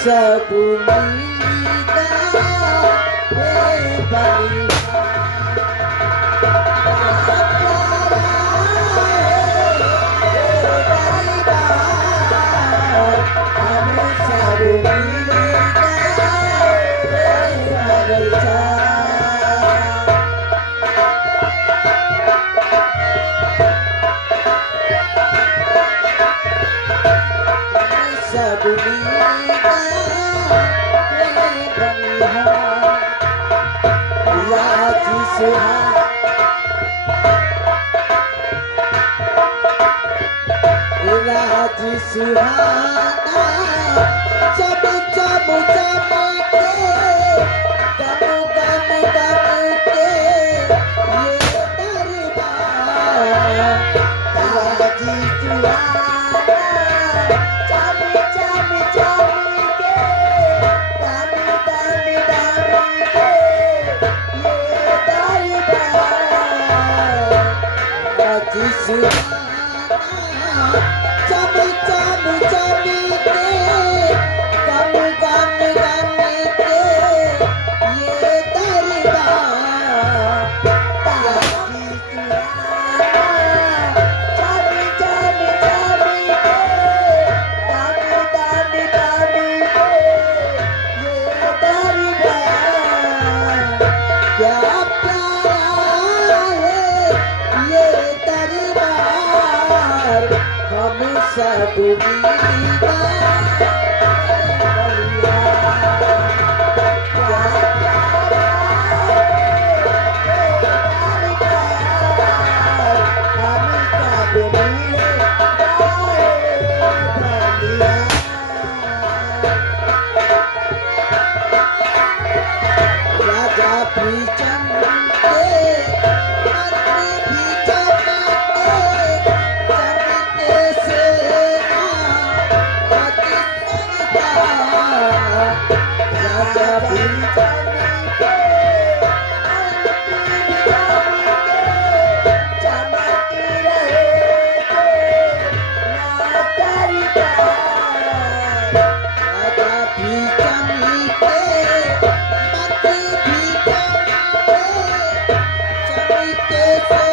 सब मीरा बलिहार सुहाना जब जब चमके गम गम गम के ये दरबार राजी सुहाना जब जब चमके गम गम गम के ये दरबार राजी सुहाना चम चम चमके गम गम गम के ये दरबार ताजी सुहाना चम चम चमके गम गम गम के ये दरबार क्या प्यारा है ये दरबार हम सब मीरा राजा भी चमके मंत्री भी चमके चमके से राजा भी चमके चमके रहे ना करता राजा भी चमके मंत्री भी चमके चमके से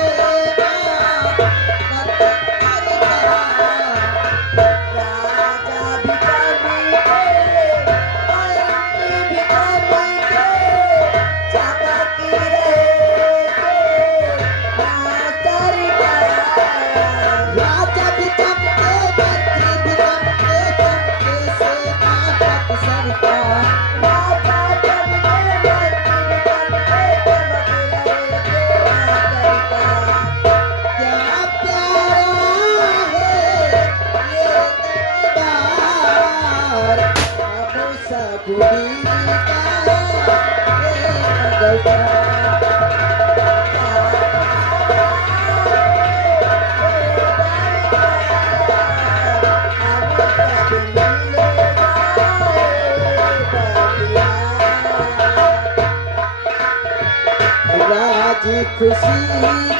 राजी खुशी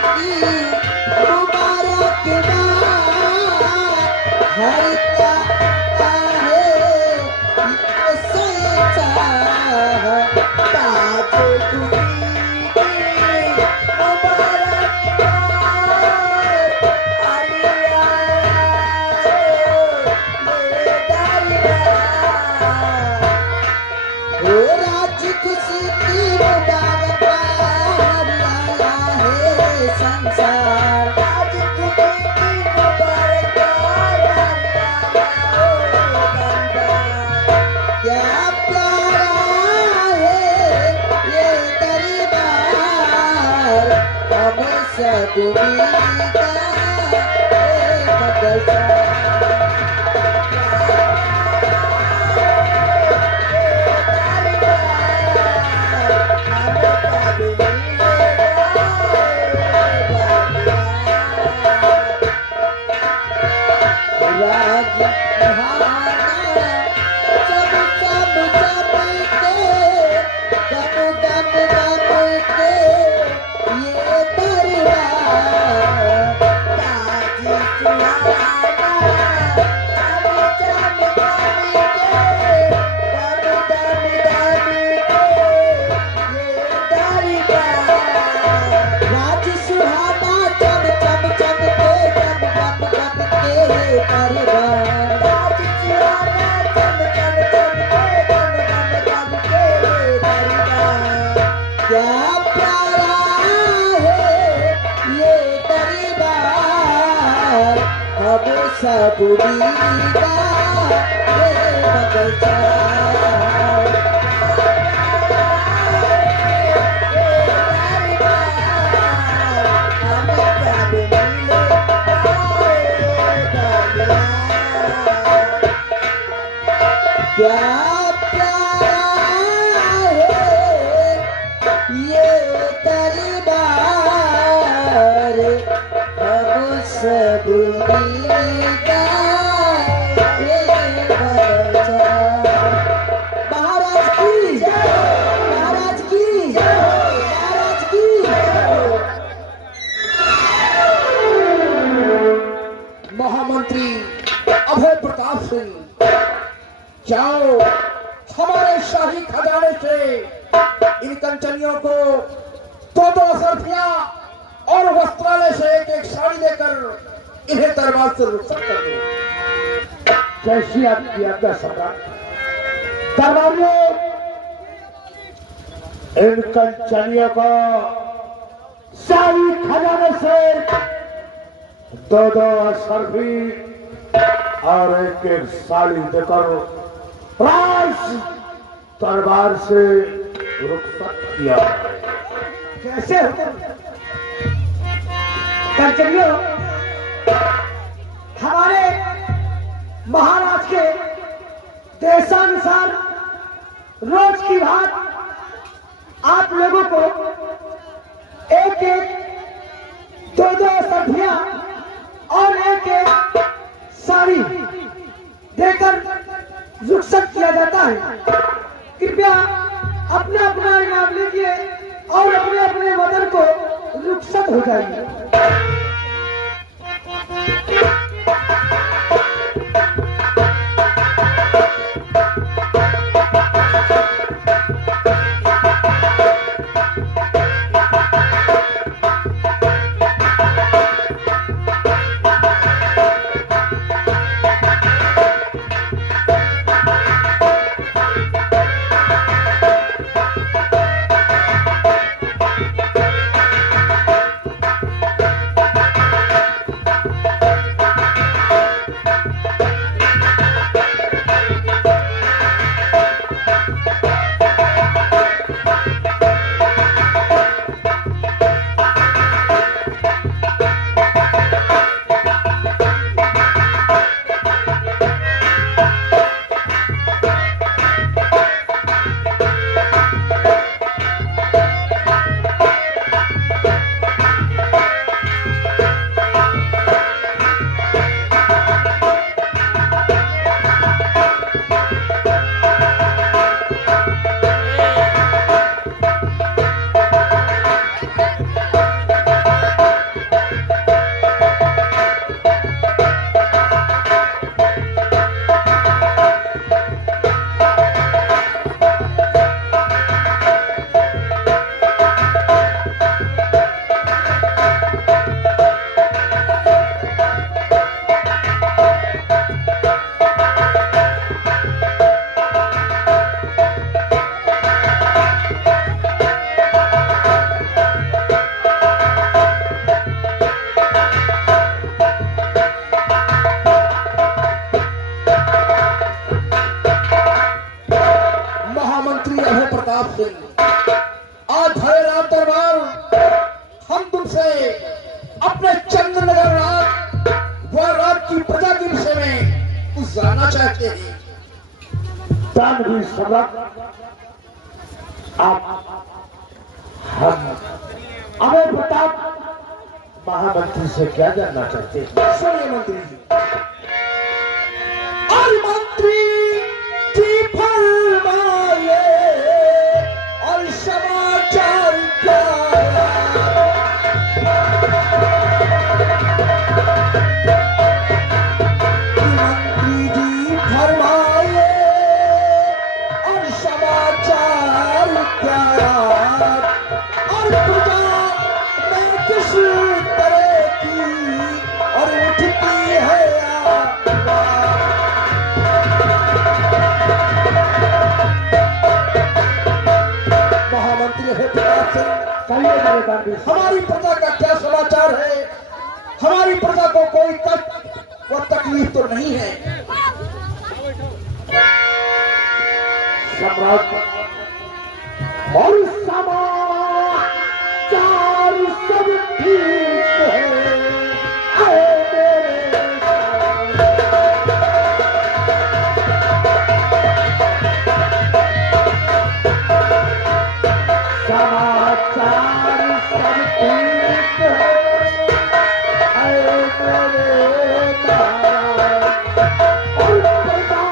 की मुबारकबाद हर क्या है ये सच्चा ताज खुशी की मुबारकबाद अलिया ये दरबार ओ राजी खुशी की मुबारकबाद संसार आज खुशी की मुबारकबाद क्या प्यारा है ये दरबार हम सब मीरा मदरसा राजी सुहाना चम चम चमके गम गम गम के ये दरबार ताजी सुहाना सब दीदा ये बगचा क्या प्यारा है ये दरबार हम सब दीदा ये बगचा। महाराज की महाराज की महाराज की। महामंत्री अभय प्रताप सिंह, जाओ हमारे शाही खजाने से इन कंचनियों को दो सर्फियां और वस्त्रालय से एक साड़ी देकर इन्हें दरबार से रुखसत कर दो। कैसी आपकी आज्ञा सम्राट। दरबारियों, इन कंचनियों को शाही खजाने से दो सर्फी और एक साड़ी देकर राज दरबार से रुखसत किया। कैसे कंचनियों, हमारे महाराज के देशानुसार रोज की बात आप लोगों को एक दो सर्फियां और एक साड़ी देकर रुखसत किया जाता है। कृपया अपना अपना इनाम लीजिए और अपने अपने वतन को रुखसत हो जाइए। आज भैरव दरबार हम तुमसे अपने चंद्रनगर राज व राज की प्रजा के विषय में कुछ जानना चाहते हैं। भी सबक आप हम अभय प्रताप महामंत्री से क्या जानना चाहते हैं? सुनिए मंत्री जी, और मंत्री जी फरमाए और समाचार क्या मंत्री जी फरमाए और समाचार क्या और प्रजा में किस तरह की और उठती है महामंत्री है प्रताप सिंह, हमारी प्रजा का क्या समाचार है? हमारी प्रजा को कोई कष्ट वह तकलीफ तो नहीं है। सम्राट और समाचार सब ठीक है। आए मेरे समाचार सब ठीक है। आए मेरे और बता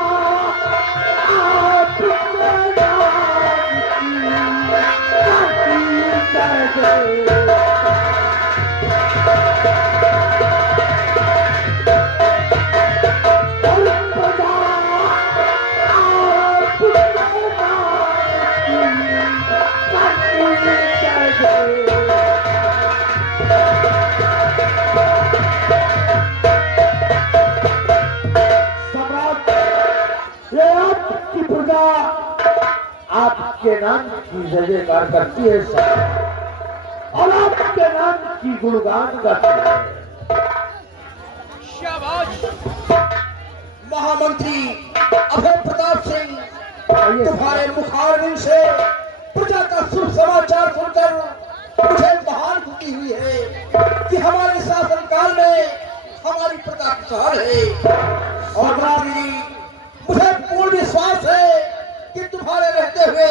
आपके आपके नाम की जयकार करती है और आपके नाम की गुणगान गाती है। महामंत्री अभय प्रताप सिंह, तुम्हारे मुखारबिंद से प्रजा का शुभ समाचार सुनकर मुझे महान खुशी हुई है कि हमारे शासनकाल में हमारी प्रजा खुशहाल है। और मंत्री, मुझे पूर्ण विश्वास है कि तुम्हारे रहते हुए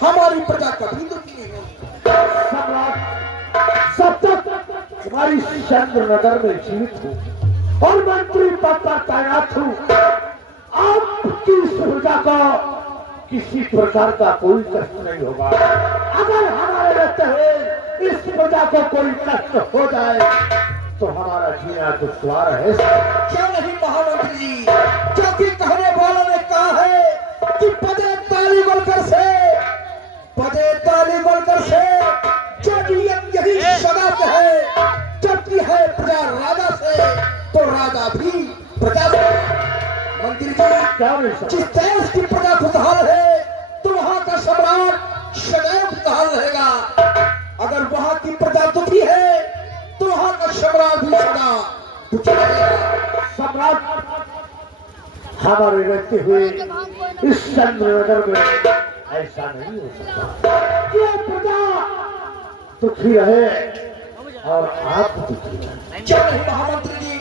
हमारी प्रजा कभी दुखी नहीं होगी। सम्राट, जब तक तुम्हारी चंद्रनगर में जीवित हूँ और मंत्री पद पर तैनात हूँ, आपकी सुविधा को किसी प्रकार का कोई कष्ट नहीं होगा। अगर हमारे रहते हुए इस प्रजा को कोई कष्ट हो जाए तो हमारा जीना दुश्वार है। क्या नहीं महामंत्री जी, क्योंकि कहने वालों ने कहा है कि पदे ताली बोलकर से जो नियम यही सदा है, जबकि है प्रजा राजा से तो राजा भी प्रजा से। मंत्री जी, जिस देश की प्रजा खुशहाल है तो वहाँ का सम्राट सदैव खुशहाल रहेगा। अगर वहाँ की प्रजा दुखी है तो वहाँ का सम्राट भी सदा दुखी रहेगा। सम्राट, हमारे रहते हुए इस चंद्रनगर में ऐसा नहीं हो सकता कि प्रजा दुखी रहे और आप दुखी रहे। क्यों नहीं महामंत्री जी,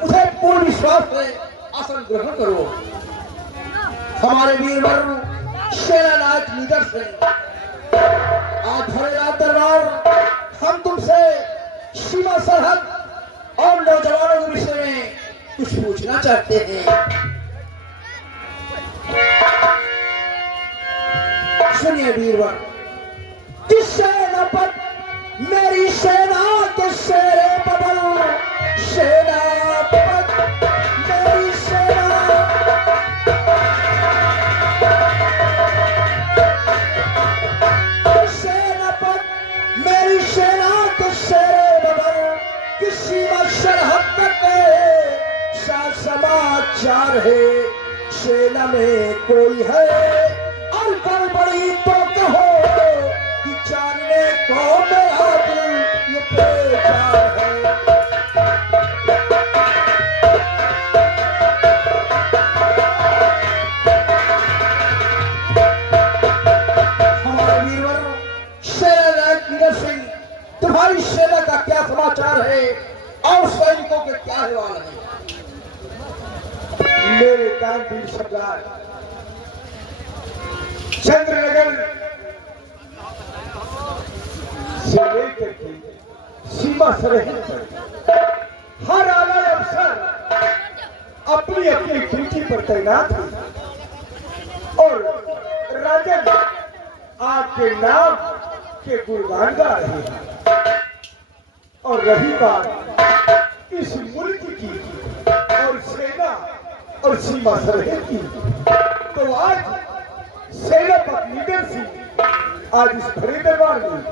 मुझे पूर्ण विश्वास है, आसन ग्रहण करो। हमारे वीरवर सेना नायक लीडर से आज भरेरा दरबार हम तुमसे सीमा सरहद और नौजवानों के विषय में कुछ पूछना चाहते हैं। सुनिए वीरवर, किस सेनापत मेरी सेना के शेरे बदल, सेनापत मेरी सेना, सेनापत मेरी सेना के शेरे बदल, किसी सरहद तक समाचार है, सेना में कोई है और गड़बड़ी तो कहो कि जानने को मेरा दिल ये बेकार है। हमारे वीरवर सेना नायक लीडर सिंह, तुम्हारी सेना का क्या समाचार है और सैनिकों के क्या हाल है? मेरे कानपुर सरदार चंद्रनगर से लेकर के सीमा सरहद तक हर आला अफसर अपनी अपनी ड्यूटी पर तैनात है और राजन आपके नाम के गुणगान गा रहे हैं। और रही बात इस मुल्क की और सेना और सीमा सरहद की, तो आज सेनापति लीडर सिंह आज इस भरे दरबार में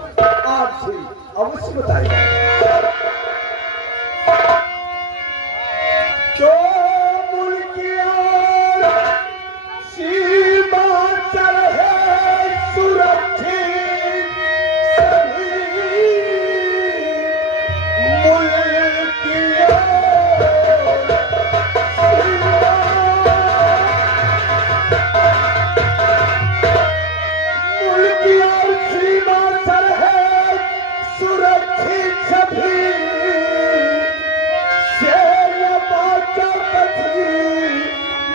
आपसे अवश्य बताएगा। तो मुल्क और सीमा सरहद सुरक्षित, सभी मुल्क और अच्छी छवि से ये बाचा कथी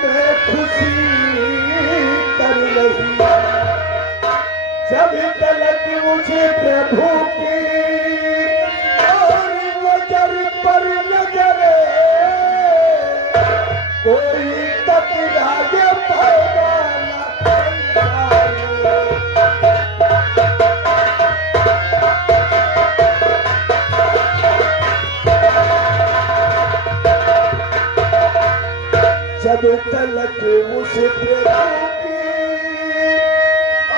मैं खुशी कर रही जब तलक मुझे प्रभु की और नजर पर नजर कोई टकराए पैदा जब तलक मुझे प्रभु की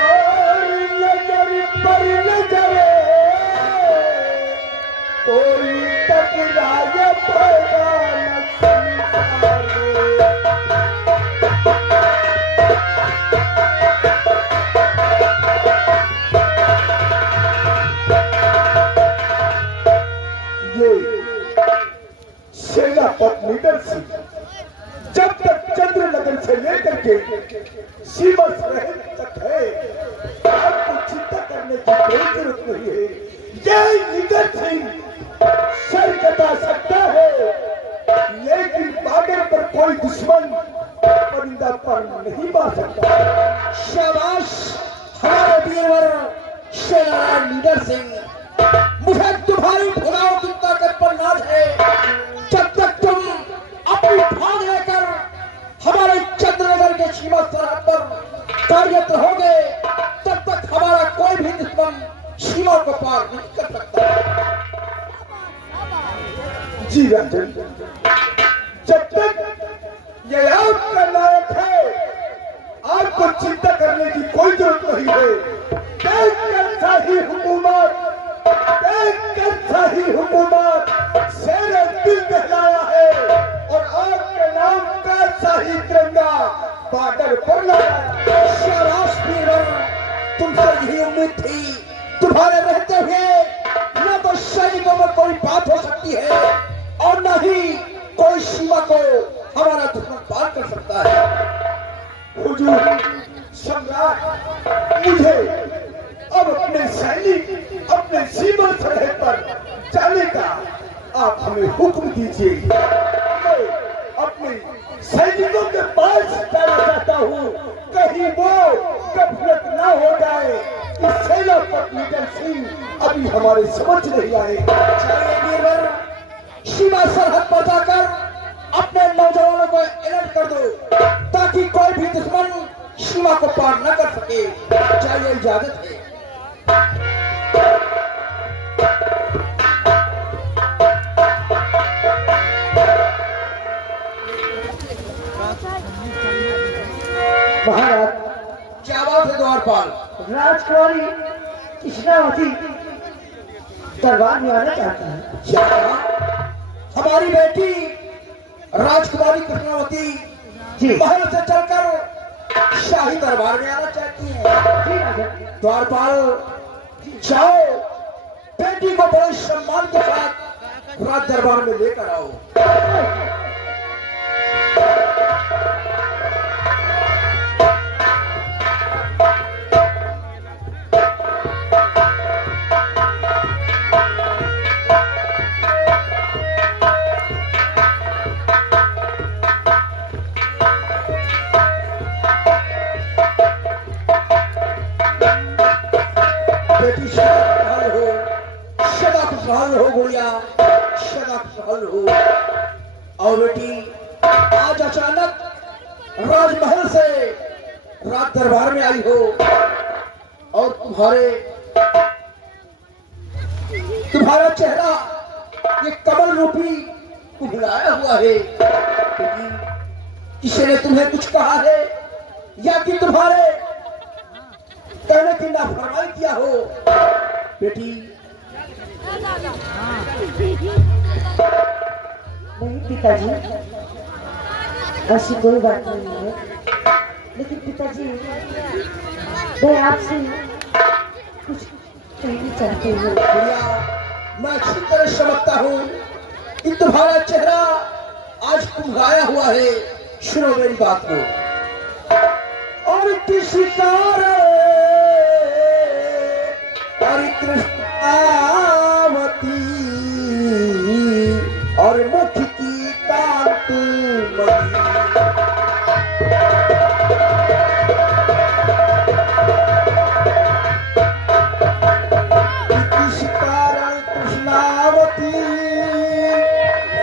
और नजर पर नजर कोई टकराए पैदा न संसार ये सेनापति लीडर सिंह जब तक चंद्रनगर से लेकर के सीमा सरहद तक है आपको चिंता करने की कोई जरूरत नहीं है ये लीडर सिंह सर कटा सकता है लेकिन बागर पर कोई दुश्मन परिंदा पर नहीं मार सकता। शाबाश हमारे वीरवर सेनानायक लीडर सिंह, मुझे तुम्हारी भुलाओं की ताकत पर नाज है। जब तक तुम अपनी भाग लेकर हमारे चंद्रनगर के सीमा सरहद पर कार्यरत रहोगे तब तक हमारा कोई भी दुश्मन सीमा को पार नहीं कर सकता। जी राजन, जब तक ये आपका नायक है आपको चिंता करने की कोई जरूरत नहीं है। शाही हुकूमत शेरे दिल दहलाया है और आपके नाम का शाही तिरंगा बॉर्डर पर लगाया। शाबाश वीरवर, तुमसे यही उम्मीद थी। तुम्हारे रहते हुए न तो सैनिकों में कोई बात हो सकती है और न ही कोई सीमा को हमारा दुश्मन पार कर सकता है। हुजूर सम्राट, मुझे अब अपने सैनिक अपने सीमा सरहद पर जाने का आप हमें हुक्म दीजिए। मैं अपने सैनिकों के पास जाना चाहता हूँ, कहीं वो गफलत ना हो जाए कि सेनापति लीडर सिंह अभी हमारे समझ नहीं आए। चलिए वीरवर, सीमा सरहद पर जाकर अपने नौजवानों को अलर्ट कर दो ताकि कोई भी दुश्मन सीमा को पार न कर सके। चाहिए इजाजत है। महाराज, क्या बात है द्वारपाल? राजकुमारी कृष्णावती दरबार में आना चाहता है। क्या कहा? हमारी बेटी राजकुमारी कृष्णावती जी महल से चलकर शाही दरबार में आना चाहती है। जी राजन। द्वारपाल, जाओ बेटी को बड़े सम्मान के साथ राज दरबार में लेकर आओ। बेटी सदा खुशहाल हो गुड़िया, सदा खुशहाल हो। और बेटी, आज अचानक राजमहल से राज दरबार में आई हो और तुम्हारा चेहरा ये कमल रूपी उभराया हुआ है। बेटी, किसी ने तुम्हें कुछ कहा है या कि तुम्हारे कहने की नाफरमानी किया हो? बेटी, नहीं पिताजी, ऐसी कोई बात नहीं है। लेकिन पिताजी, मैं आपसे कुछ कहना चाहती हूँ। भैया, मैं अच्छी तरह समझता हूँ कि तुम्हारा चेहरा आज कुम्हाया हुआ है। सुनो मेरी बात को। और किसी कार और कृष्णावती मोती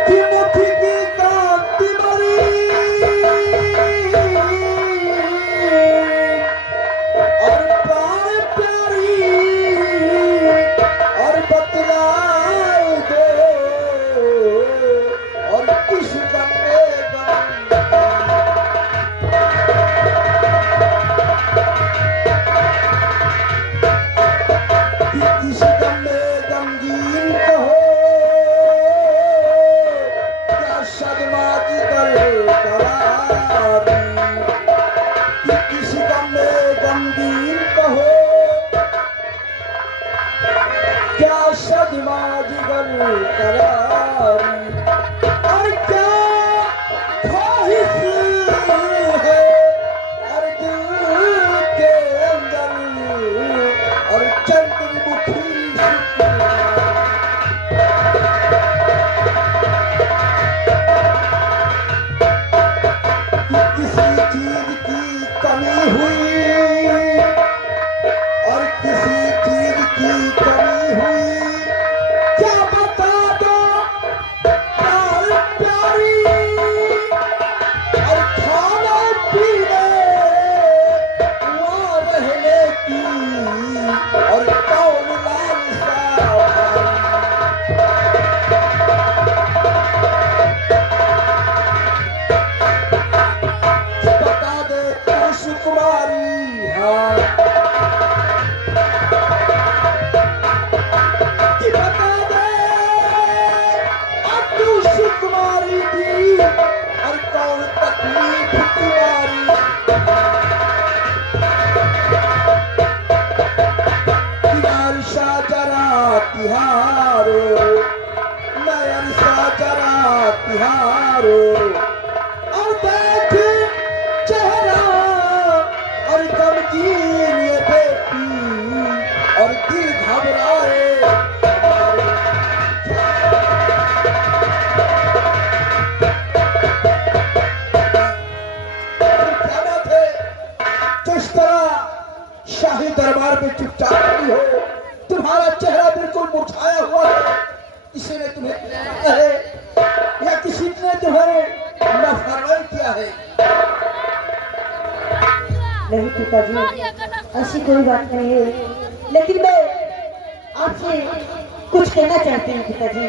की मुट्ठी की कांति बड़ी और प्राण प्यारी और बतलाए दे और किस गम में किस गम में गमगीन कहो क्या सदमा की करारी किस गम में गमगीन कहो क्या सदमा जिगर करारी और क्या ख्वाहिश है और दिल के अंदर और चंद्रमुखी किसी चीज की कमी हुई और किसी चीज की कमी हुई क्या बता दो प्यार प्यारी और खाना पीने वहाँ रहने की और कौन लालसा बता दे तू सुकुमारी हाँ कि बता दे अब तू सुकुमारी थी और कौन तकलीफ तुम्हारी किनार सा जरा तिहारो नयन सा जरा तिहारो और देख चेहरा और गमगीन ये बेटी और दिल घबराए क्या बात है जिस तरह शाही दरबार में चुपचाप खड़ी हो तुम्हारा चेहरा बिल्कुल मुरझाया हुआ है किसी ने तुम्हें बुलाया है या किसी ने तुम्हें नाफरमान किया है नहीं पिताजी, ऐसी कोई बात नहीं है, लेकिन मैं आपसे कुछ कहना चाहती हूँ पिताजी।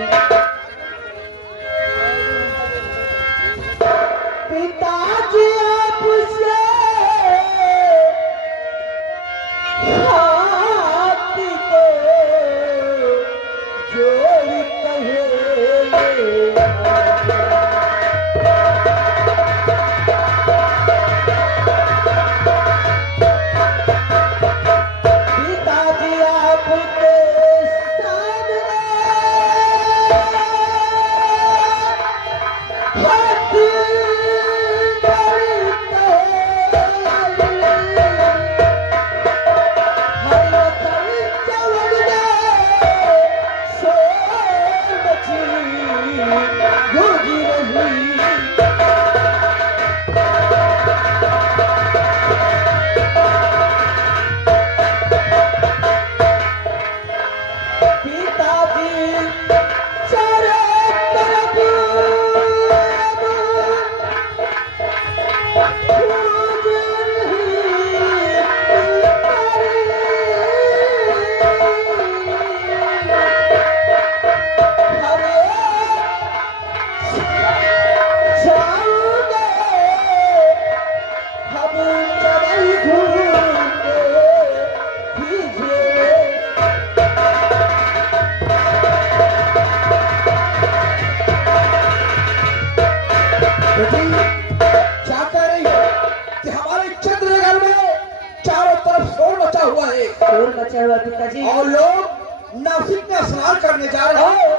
पिताजी आपसे हाथ को जोड़ कहे पिताजी आपके सामने हाथ बेटी क्या कह रही हो कि हमारे चंद्रनगर में चारों तरफ शोर मचा हुआ है शोर मचा हुआ पिताजी, और लोग नासिक में स्नान करने जा रहे हैं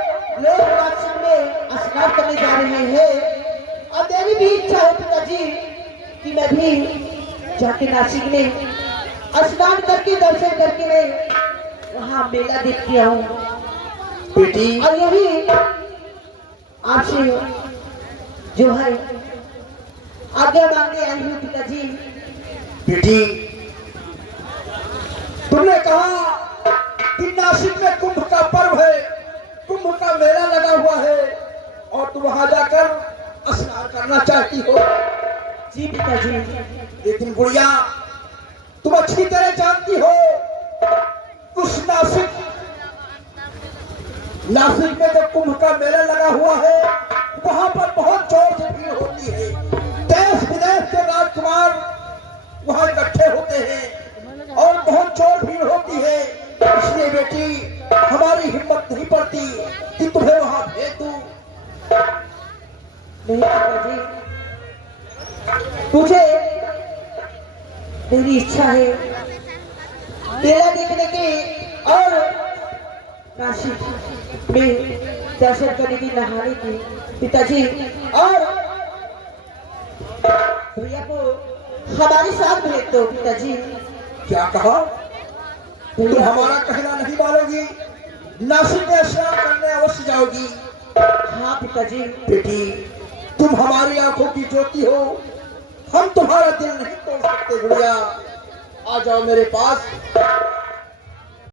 लोग नासिक में स्नान करने जा रहे हैं और मेरी भी इच्छा है पिताजी कि मैं भी जाके नासिक में स्नान करके दर्शन करके मैं वहाँ मेला देख के आऊँ बेटी और यही आपसे जो है आज्ञा मांगने आई हूँ पिताजी। बेटी तुमने कहा कि नासिक में कुंभ का पर्व है, कुंभ का मेला तुम वहां जाकर स्नान करना चाहती हो। जी पिताजी। लेकिन गुड़िया, तुम अच्छी तरह जानती हो उस नासिक में जब कुंभ का मेला लगा हुआ है, वहां पर बहुत जोर से भीड़ होती है। देश विदेश के राजकुमार वहां इकट्ठे होते हैं और बहुत जोर भीड़ होती है। इसलिए बेटी, हमारी हिम्मत नहीं पड़ती कि तुम्हें वहां भेज दूं। नहीं पिताजी, मुझे मेरी इच्छा है मेला देखने की और नासिक में दर्शन करने की, नहाने की पिताजी। और भैया को हमारे साथ भेज दो पिताजी। क्या कहा? तुम हमारा कहना नहीं मानोगी? नासिक में स्नान करने अवश्य जाओगी। हाँ पिताजी। बेटी, तुम हमारी आंखों की ज्योति हो, हम तुम्हारा दिल नहीं तोड़ सकते। गुड़िया, आ जाओ मेरे पास।